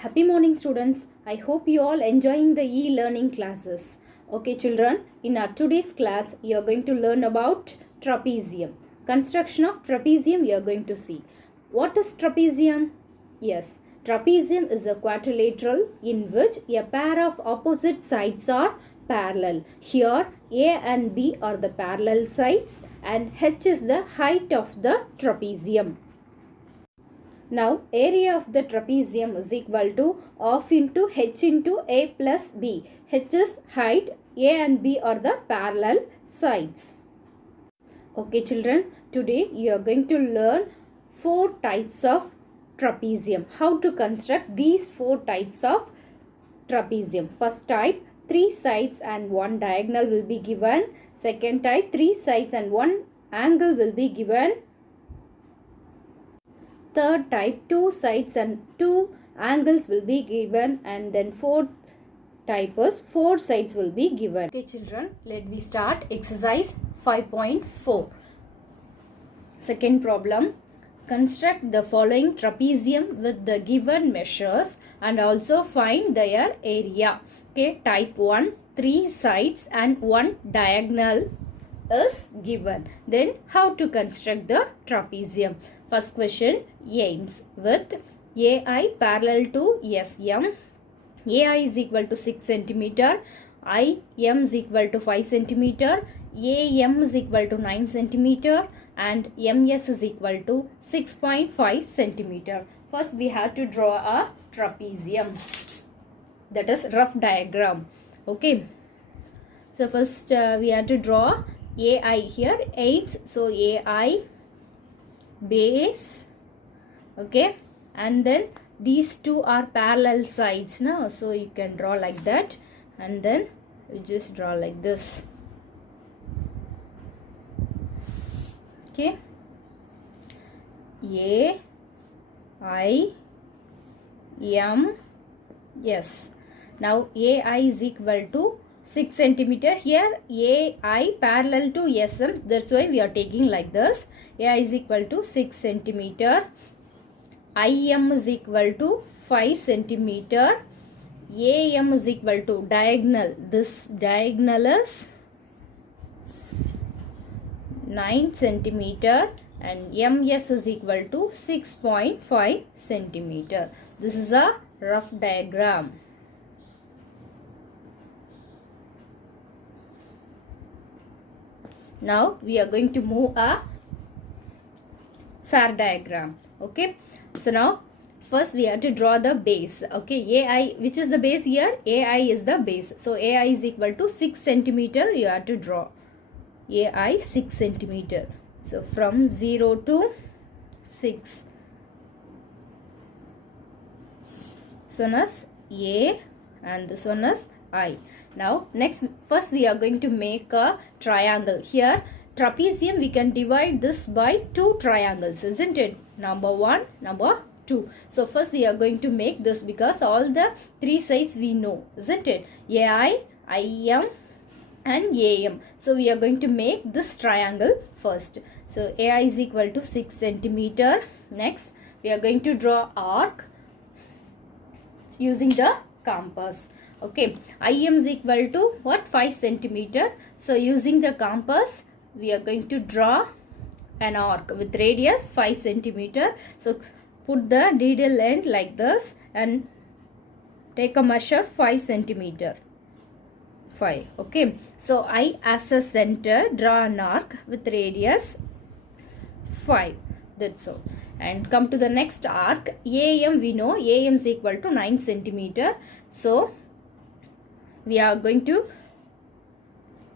Happy morning students. I hope you all enjoying the e-learning classes. Okay children, in our today's class you are going to learn about trapezium. Construction of trapezium you are going to see. What is trapezium? Yes, trapezium is a quadrilateral in which a pair of opposite sides are parallel. Here A and B are the parallel sides and H is the height of the trapezium. Now, area of the trapezium is equal to half into h into a plus b. H is height, a and b are the parallel sides. Okay children, today you are going to learn 4 types of trapezium. How to construct these 4 types of trapezium. First type, 3 sides and 1 diagonal will be given. Second type, 3 sides and 1 angle will be given. Third type, 2 sides and 2 angles will be given, and then fourth type is 4 sides will be given. Okay children, let me start exercise 5.4. Second problem, construct the following trapezium with the given measures and also find their area. Okay, type 1, 3 sides and 1 diagonal is given. Then how to construct the trapezium? First question, aims with AI parallel to SM. AI is equal to 6 cm, IM is equal to 5 cm, AM is equal to 9 cm and MS is equal to 6.5 cm. First we have to draw a trapezium, that is rough diagram. Okay, so first we have to draw AI here, aims, so AI base, okay, and then these two are parallel sides now, so you can draw like that, and then you just draw like this. Okay, A I M S. Now AI is equal to 6 cm. Here AI parallel to SM, that's why we are taking like this. AI is equal to 6 cm. IM is equal to 5 cm. AM is equal to diagonal. This diagonal is 9 cm and MS is equal to 6.5 cm. This is a rough diagram. Now we are going to move a fair diagram. Okay, so now first we have to draw the base. Okay, AI, which is the base here? AI is the base, so AI is equal to 6 cm. You have to draw AI 6 cm. So from 0 to 6, this one is A and this one is I. Now next, first we are going to make a triangle. Here trapezium, we can divide this by 2 triangles, isn't it? Number 1, number 2. So first we are going to make this, because all the 3 sides we know, isn't it? AI, IM and AM. So we are going to make this triangle first. So AI is equal to 6 cm. Next we are going to draw arc using the compass. Okay, IM is equal to what? 5 cm. So using the compass we are going to draw an arc with radius 5 cm. So put the needle end like this and take a measure 5 cm. 5. Okay, so I as a center draw an arc with radius 5. That's all. And come to the next arc. AM, we know AM is equal to 9 cm. So we are going to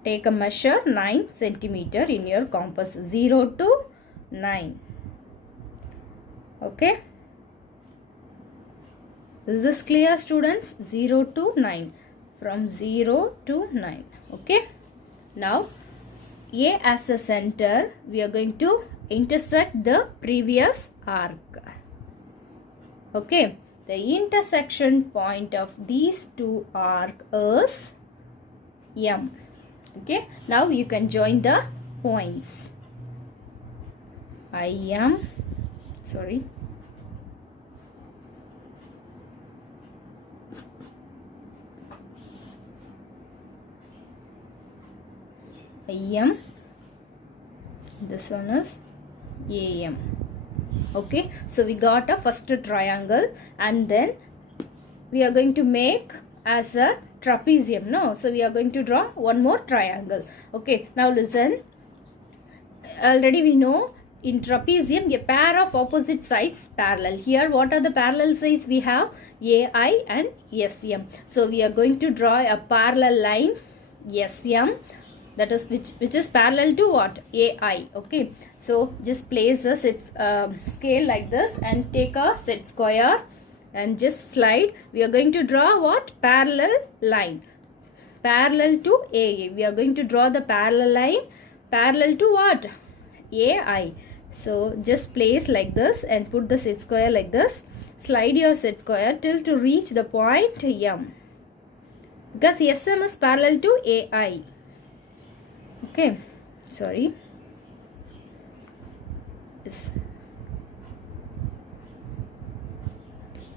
take a measure 9 cm in your compass, 0 to 9. Okay, is this clear students? 0 to 9, from 0 to 9. Okay, now A as a center, we are going to intersect the previous arc. Okay, the intersection point of these 2 arcs is M. Okay, now you can join the points. I, 5 IM, this one is AM. Okay, so we got a first triangle, and then we are going to make as a trapezium. No, so we are going to draw one more triangle. Okay, now listen. Already we know in trapezium a pair of opposite sides parallel. Here what are the parallel sides? We have AI and SM. So we are going to draw a parallel line SM, that is which is parallel to what? AI. Okay, so just place a set scale like this and take a set square and just slide. We are going to draw what? Parallel line parallel to AA. We are going to draw the parallel line parallel to what? AI. So just place like this and put the set square like this. Slide your set square till to reach the point M, because SM is parallel to AI. Okay, sorry. Yes.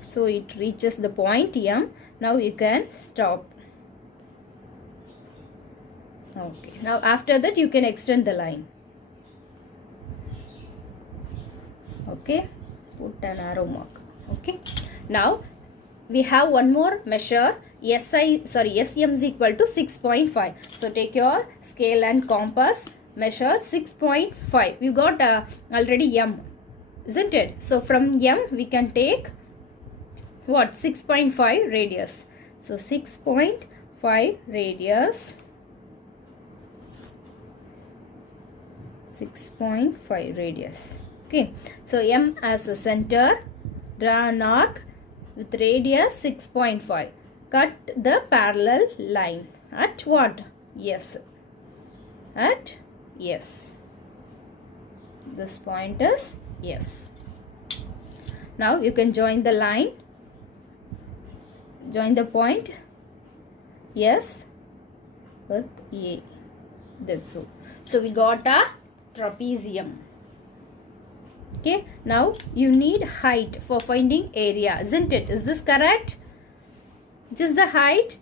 So it reaches the point M. Now you can stop. Okay, now after that you can extend the line. Okay, put an arrow mark. Okay, now we have one more measure. SM is equal to 6.5. So take your scale and compass, measure 6.5. You got already M, isn't it? So from M we can take what? 6.5 radius. So 6.5 radius. 6.5 radius. Okay, so M as a center, draw an arc with radius 6.5. Cut the parallel line at what? Yes. At yes. This point is yes. Now you can join the line. Join the point yes with A. That's all. So we got a trapezium. Okay, now you need height for finding area, isn't it? Is this correct? Just the height.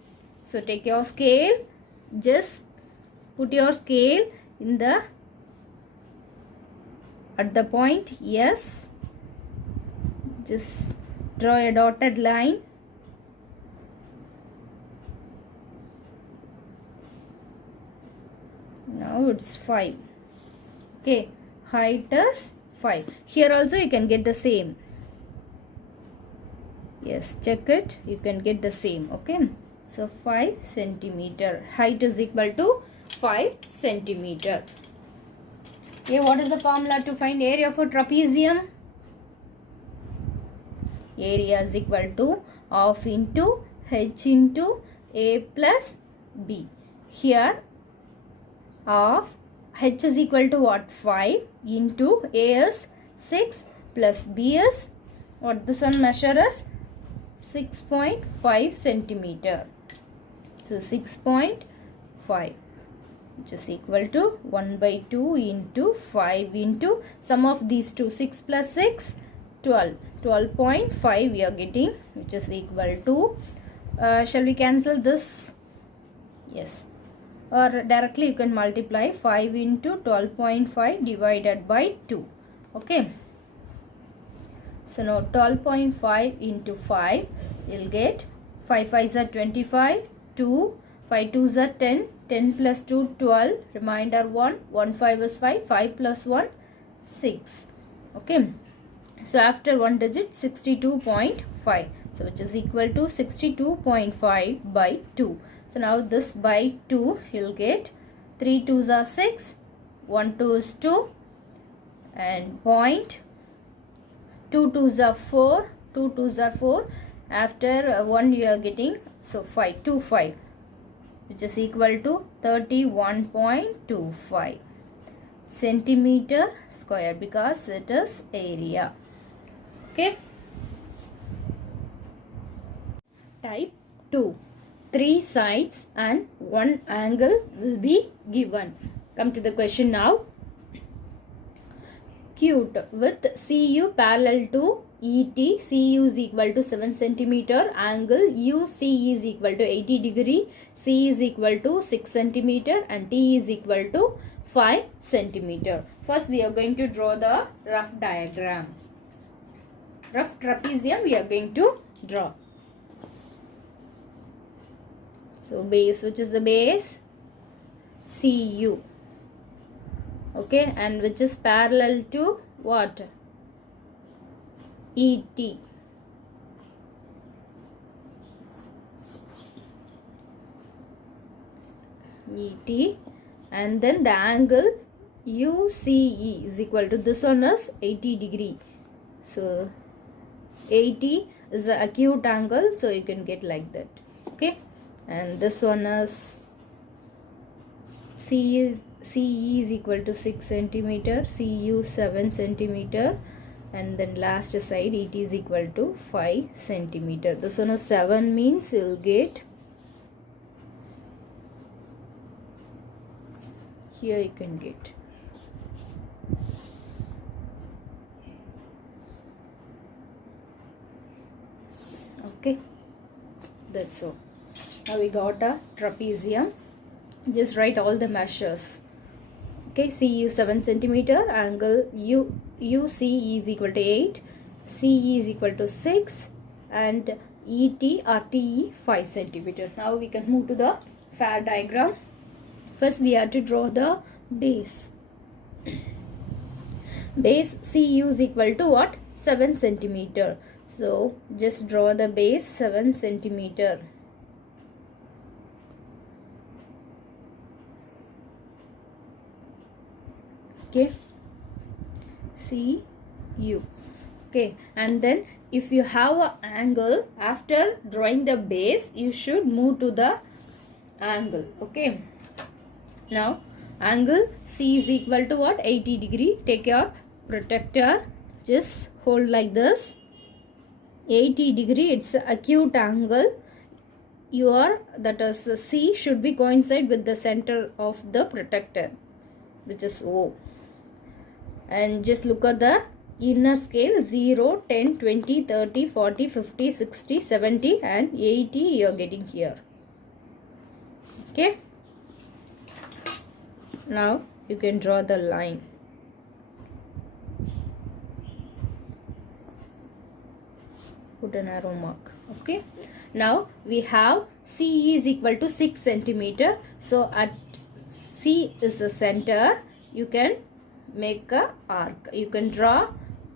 So take your scale, just put your scale in the at the point yes, just draw a dotted line. Now it's 5. Okay, height is 5. Here also you can get the same. Yes, check it. You can get the same. Okay, so 5 centimeter. Height is equal to 5 centimeter. Okay, what is the formula to find area for trapezium? Area is equal to half into H into A plus B. Here half, H is equal to what? 5 into A is 6 plus B is what? This one measure is 6.5 centimeter. So 6.5, which is equal to 1 by 2 into 5 into sum of these two, 6 plus 6, 12. 12.5 we are getting, which is equal to, shall we cancel this? Yes. Or directly you can multiply 5 into 12.5 divided by 2. Okay. So now 12.5 into 5, you'll get 5 5s are 25, 2, 5 2s are 10, 10 plus 2, 12, remainder 1, 1 5 is 5, 5 plus 1, 6. Okay. So after one digit, 62.5. So which is equal to 62.5 by 2. So now this by 2, you'll get 3 2s are 6, 1 2 is 2, and point 2 2s are 4, 2 2s are 4. After 1 you are getting, so 5, 2 5, which is equal to 31.25 centimeter square, because it is area. Okay. Type 2. 3 sides and 1 angle will be given. Come to the question now. Cute with CU parallel to ET, CU is equal to 7 centimeter. Angle UC is equal to 80 degree. C is equal to 6 centimeter and T is equal to 5 centimeter. First we are going to draw the rough diagram. Rough trapezium we are going to draw. So base, which is the base? CU. Okay, and which is parallel to what? ET. ET, and then the angle UCE is equal to, this one is 80 degree. So 80 is the acute angle, so you can get like that. Okay, and this one is CE is equal to 6 centimeter, CU 7 centimeter, and then last side it is equal to 5 centimeter. This one is 7 means you will get, here you can get. Okay, that's all. Now we got a trapezium. Just write all the measures. Okay, CU 7 centimeter, angle UC is equal to 8, CE is equal to 6, and ET or TE 5 centimeter. Now we can move to the FAR diagram. First we have to draw the base. Base CU is equal to what? 7 centimeter. So just draw the base 7 centimeter. Okay, CU. Okay, and then if you have an angle, after drawing the base you should move to the angle. Okay, now angle C is equal to what? 80 degree. Take your protractor, just hold like this. 80 degree, it's acute angle. That is C should be coincide with the center of the protractor, which is O. And just look at the inner scale, 0, 10, 20, 30, 40, 50, 60, 70 and 80 you are getting here. Okay, now you can draw the line. Put an arrow mark. Okay, now we have CE is equal to 6 centimeter. So at C is the center, you can make a arc. You can draw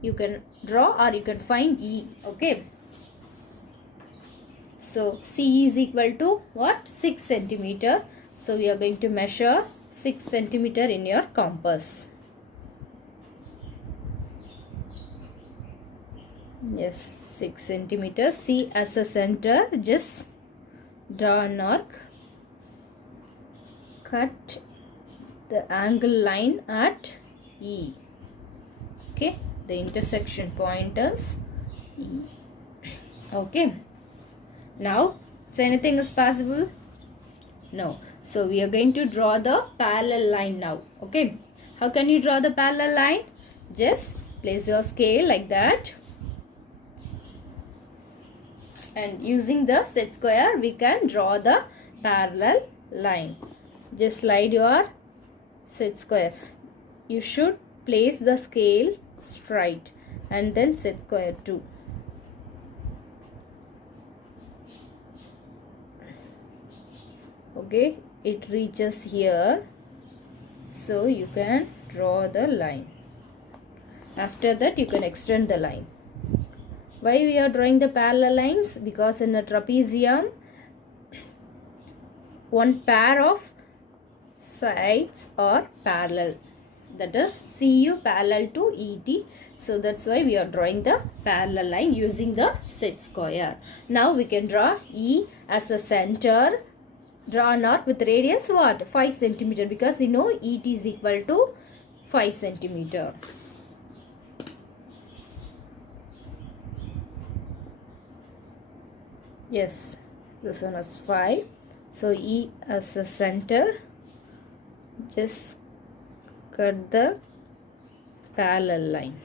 or you can find E. Okay, so C is equal to what? 6 centimeter. So we are going to measure 6 centimeter in your compass. Yes, 6 centimeter. C as a center, just draw an arc, cut the angle line at E. Okay, the intersection point is E. Okay, now so anything is possible? No. So we are going to draw the parallel line now. Okay, how can you draw the parallel line? Just place your scale like that, and using the set square we can draw the parallel line. Just slide your set square. You should place the scale straight and then set square too. Okay, it reaches here, so you can draw the line. After that you can extend the line. Why we are drawing the parallel lines? Because in a trapezium one pair of sides are parallel, that is CU parallel to ET. So that's why we are drawing the parallel line using the set square. Now we can draw E as a center. Draw an arc with radius what? 5 centimeter, because we know ET is equal to 5 centimeter. Yes, this one is 5. So E as a center, just cut the parallel line.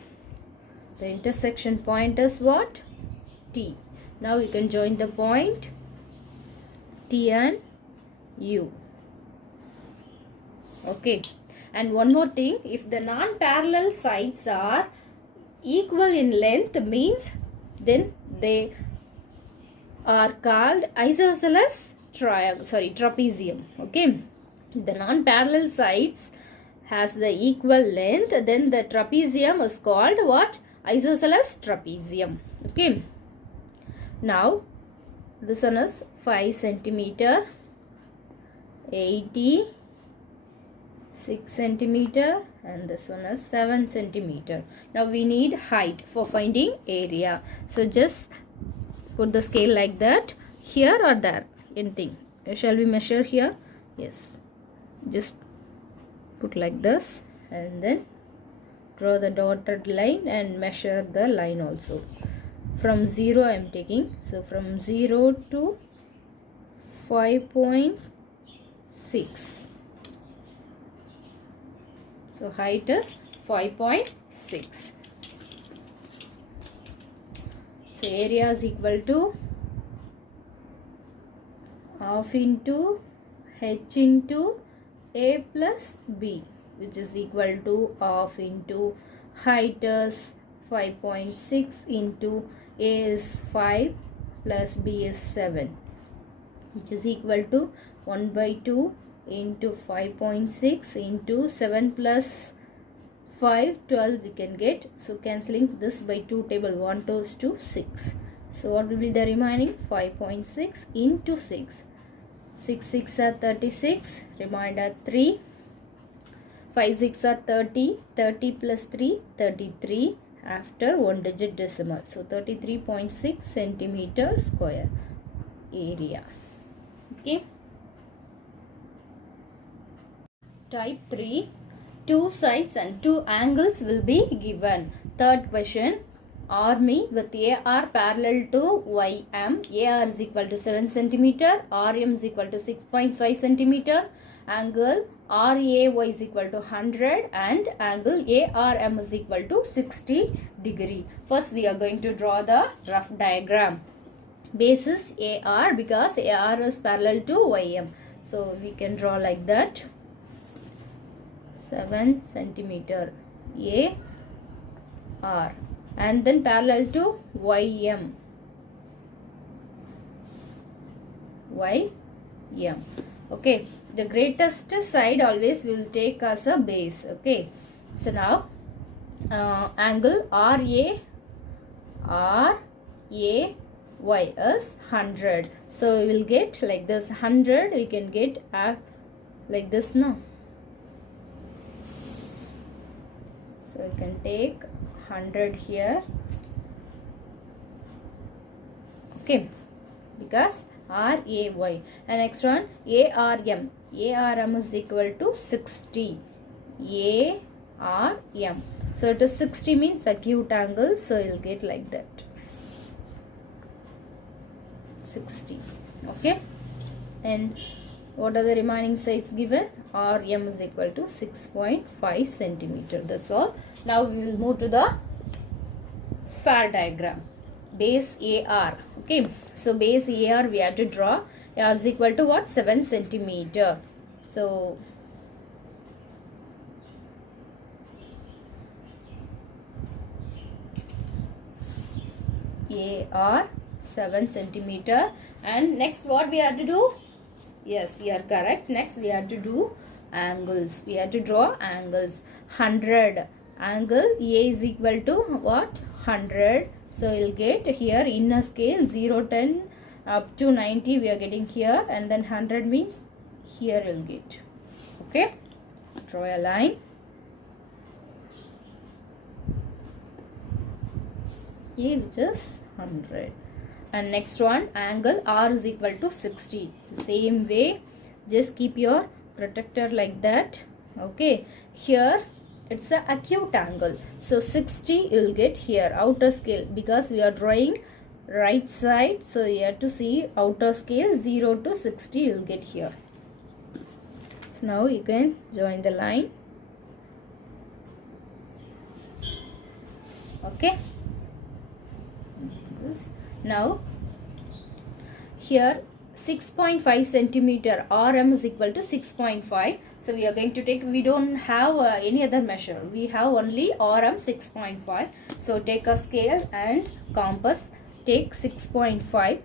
The intersection point is what? T. Now you can join the point T and U. Okay. And one more thing, if the non-parallel sides are equal in length, means then they are called isosceles triangle, trapezium. Okay. If the non-parallel sides has the equal length, then the trapezium is called what? Isosceles trapezium. Okay. Now this one is 5 centimeter, 86 centimeter, and this one is 7 centimeter. Now we need height for finding area. So just put the scale like that, here or there, anything. Shall we measure here? Yes. Just put like this and then draw the dotted line and measure the line also. From 0 I am taking. So from 0 to 5.6. So height is 5.6. So area is equal to half into h into a plus b, which is equal to half into height is 5.6 into a is 5 plus b is 7, which is equal to 1 by 2 into 5.6 into 7 plus 5, 12 we can get. So cancelling this by 2 table, 1 goes to 6. So what will be the remaining? 5.6 into 6. 6 6 are 36, remainder 3. 5 6 are 30, 30 plus 3, 33 after 1 digit decimal. So 33.6 centimeter square area. Okay. Type 3, 2 sides and 2 angles will be given. Third question, army with AR parallel to YM. AR is equal to 7 centimeter, RM is equal to 6.5 centimeter, angle RAY is equal to 100 and angle ARM is equal to 60 degree. First we are going to draw the rough diagram. Base is AR because AR is parallel to YM. So we can draw like that. 7 centimeter AR and then parallel to YM. Okay, the greatest side always will take as a base. Okay, so now angle RAY is 100. So we will get like this 100. We can get like this now. So you can take 100 here. Okay, because RAY. And next one ARM. ARM is equal to 60. ARM. So it is 60 means acute angle. So you'll get like that. 60. Okay. And what are the remaining sides given? RM is equal to 6.5 centimeter. That's all. Now we will move to the FAR diagram. Base AR. Okay. So base AR we have to draw. AR is equal to what? 7 centimeter. So AR 7 centimeter. And next what we have to do? Yes, you are correct. Next we have to do angles. We have to draw angles. 100 angle A is equal to what? 100. So you'll get here inner scale 0 10 up to 90 we are getting here, and then 100 means here you'll get. Okay, draw a line. Okay, which is 100. And next one, angle R is equal to 60. Same way, just keep your protractor like that. Okay, here it's a acute angle. So 60 you'll get here, outer scale, because we are drawing right side. So you have to see outer scale 0 to 60 you'll get here. So now you can join the line. Okay. Now here 6.5 centimeter, RM is equal to 6.5. So we are going to take, we don't have any other measure, we have only RM 6.5. So take a scale and compass, take 6.5.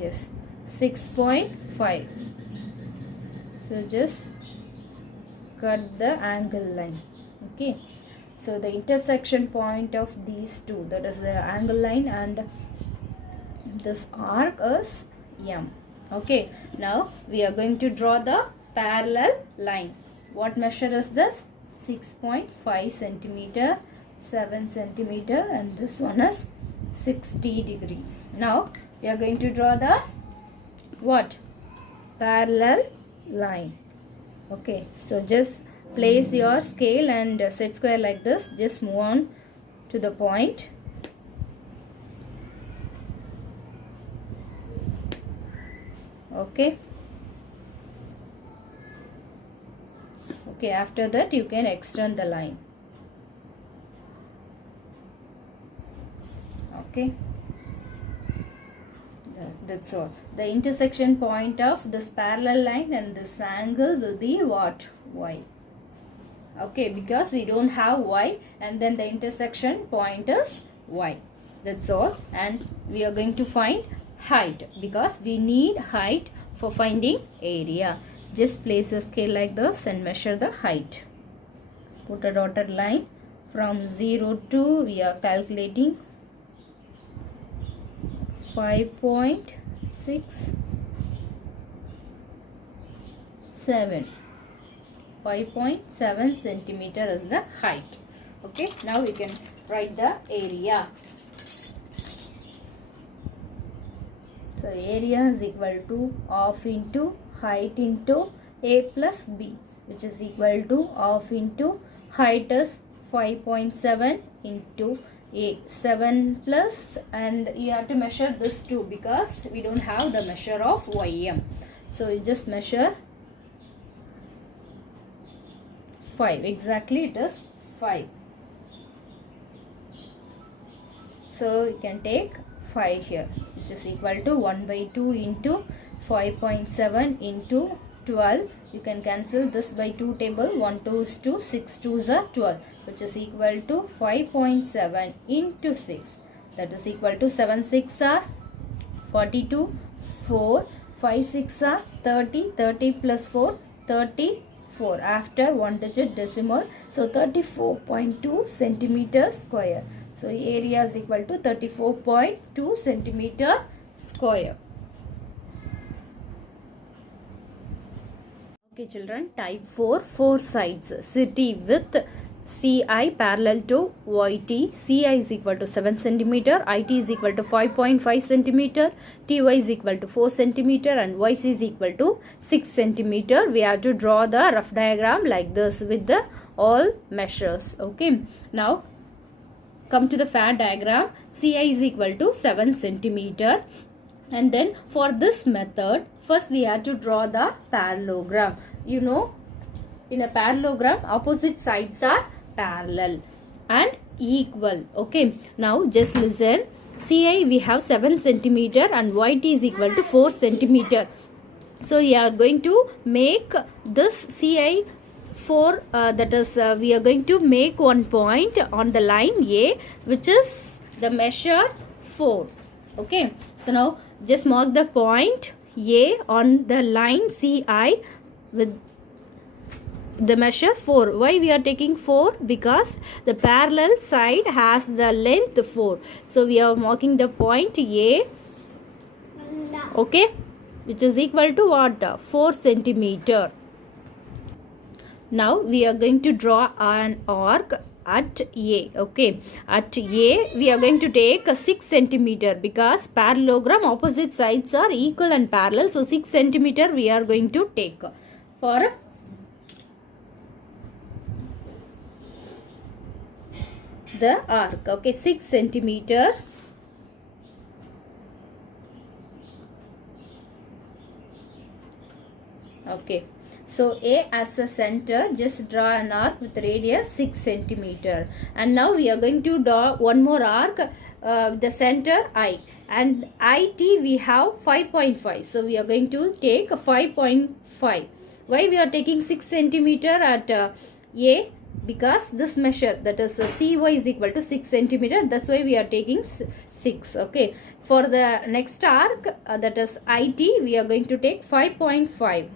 Yes, 6.5. So just cut the angle line. Okay, so the intersection point of these two, that is the angle line and this arc, is M. Okay, now we are going to draw the parallel line. What measure is this? 6.5 centimeter, 7 centimeter, and this one is 60 degree. Now we are going to draw the what? Parallel line. Okay, so just place your scale and set square like this. Just move on to the point. Okay. Okay, after that you can extend the line. Okay. That's all. The intersection point of this parallel line and this angle will be what? Y. Okay, because we don't have Y, and then the intersection point is Y. That's all. And we are going to find height, because we need height for finding area. Just place a scale like this and measure the height. Put a dotted line. From 0 to, we are calculating 5.67. 5.7 centimeter is the height. Okay, now we can write the area. So area is equal to half into height into A plus B, which is equal to half into height is 5.7 into A 7 plus, and you have to measure this too because we don't have the measure of YM. So you just measure 5. Exactly, it is 5. So you can take 5 here, which is equal to 1 by 2 into 5.7 into 12. You can cancel this by 2 table. 1 2 is 2, 6 2s are 12, which is equal to 5.7 into 6. That is equal to 7 6 are 42, 4, 5 6 are 30, 30 plus 4, 34 after 1 digit decimal. So 34.2 centimeter square. So area is equal to 34.2 centimeter square. Okay children, type 4, 4 sides. City with CI parallel to YT. CI is equal to 7 centimeter, IT is equal to 5.5 centimeter, TY is equal to 4 centimeter, and YC is equal to 6 centimeter. We have to draw the rough diagram like this with the all measures. Okay, now come to the fair diagram. CI is equal to 7 centimeter, and then for this method first we have to draw the parallelogram. You know, in a parallelogram opposite sides are parallel and equal. Okay, now just listen. CI we have 7 centimeter and YT is equal to 4 centimeter. So we are going to make this CI 4, that is we are going to make one point on the line A, which is the measure 4. Okay, so now just mark the point A on the line CI with the measure 4. Why we are taking 4? Because the parallel side has the length 4. So we are marking the point A, okay, which is equal to what? 4 centimeter. Now we are going to draw an arc at A. Okay, at A we are going to take a 6 centimeter because parallelogram opposite sides are equal and parallel. So 6 centimeter we are going to take for the arc. Okay, 6 centimeter Okay, so A as a center, just draw an arc with radius 6 centimeter. And now we are going to draw one more arc, the center I, and IT we have 5.5, so we are going to take 5.5. Why we are taking 6 centimeter at A? Because this measure, that is CY is equal to 6 centimeter, that's why we are taking 6. Okay, for the next arc, that is IT, we are going to take 5.5.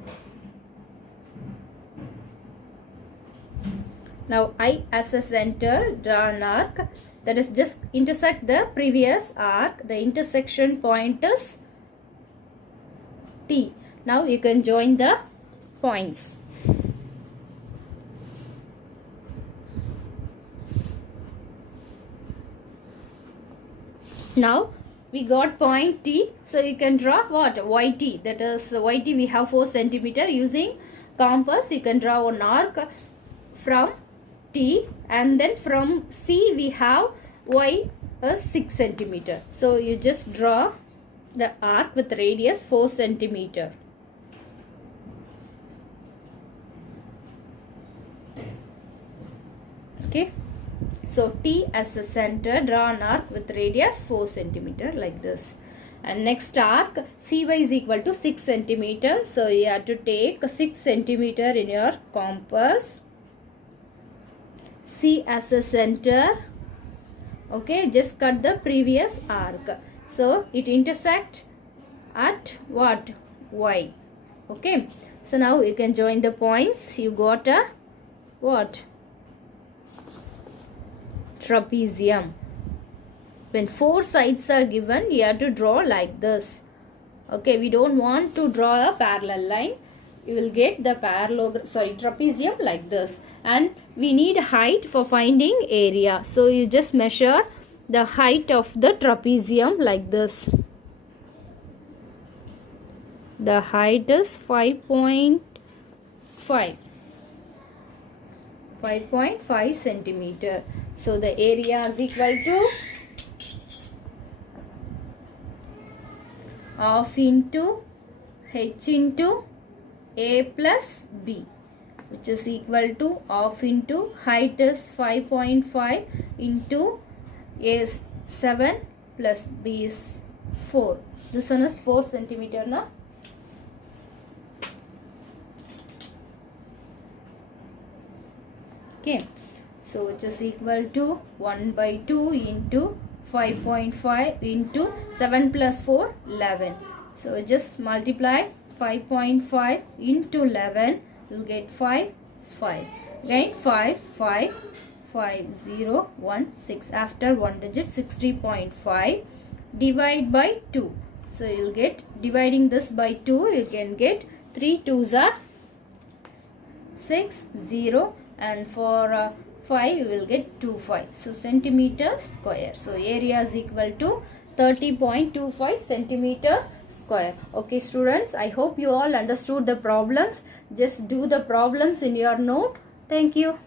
Now I as a center, draw an arc that is just intersect the previous arc. The intersection point is T. Now you can join the points. Now we got point T, so you can draw what? YT, that is YT we have 4 centimeter. Using compass you can draw an arc from T, and then from C we have Y is 6 centimeter. So you just draw the arc with radius 4 centimeter. Okay, so T as a center, draw an arc with radius 4 centimeter like this. And next arc, CY is equal to 6 centimeter. So you have to take 6 centimeter in your compass. C as a center. Okay, just cut the previous arc. So it intersect at what? Y. Okay, so now you can join the points. You got a what? Trapezium. When 4 sides are given, you have to draw like this. Okay, we don't want to draw a parallel line. You will get the trapezium like this. And we need height for finding area. So you just measure the height of the trapezium like this. The height is 5.5 centimeter. So the area is equal to half into H into A plus B, which is equal to half into height is 5.5 into A is 7 plus B is 4. This one is 4 centimeter now. Okay, so which is equal to 1 by 2 into 5.5 into 7 plus 4, 11. So just multiply 5.5 into 11, you will get 5, 5. Again 5, 5, 5, 0, 1, 6. After one digit, 60.5. Divide by 2. So you will get, dividing this by 2, you can get 3 2s are 6, 0. And for 5 you will get 25. So centimeter square. So area is equal to 30.25 centimeter square. Okay students, I hope you all understood the problems. Just do the problems in your note. Thank you.